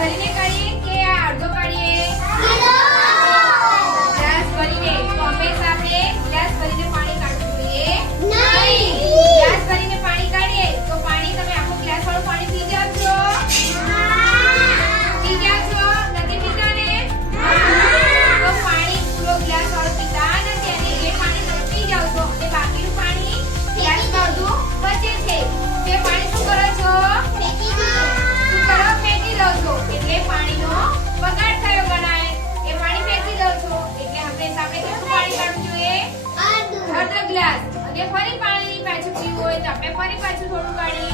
ભરીને કાઢીએ કે આ અડધો કાઢીએ? ગ્લાસ ભરીને. તો હંમેશા આપણે ગ્લાસ ભરીને પાણી કાઢવું જોઈએ નહીં. ગ્લાસ ભરીને પાણી કાઢીએ તો પાણી તમે આખો ગ્લાસ વાળું પાણી પી જાવ છો? પી જાવ છો? નથી પીતા ને? તો પાણી પૂરો ગ્લાસ વાળું પીતા નથી અને એ પાણી તમે પી જાવ છો અને બાકીનું પાણી ગ્લાસમાં અડધું બચે છે. તે પાણી શું કરો છો? ફેંકી દો. શું કરો? ફેંકી દો છો. એટલે પાણીનો બગાડ થયો ગણાય. એ પાણી ફેંકી દો છો એટલે હંમેશા આપણે કેટલું પાણી કાઢવું જોઈએ? અડધો ગ્લાસ. અને ફરી પાણી પાછું પીવું હોય તો આપણે ફરી પાછું થોડું કાઢીએ.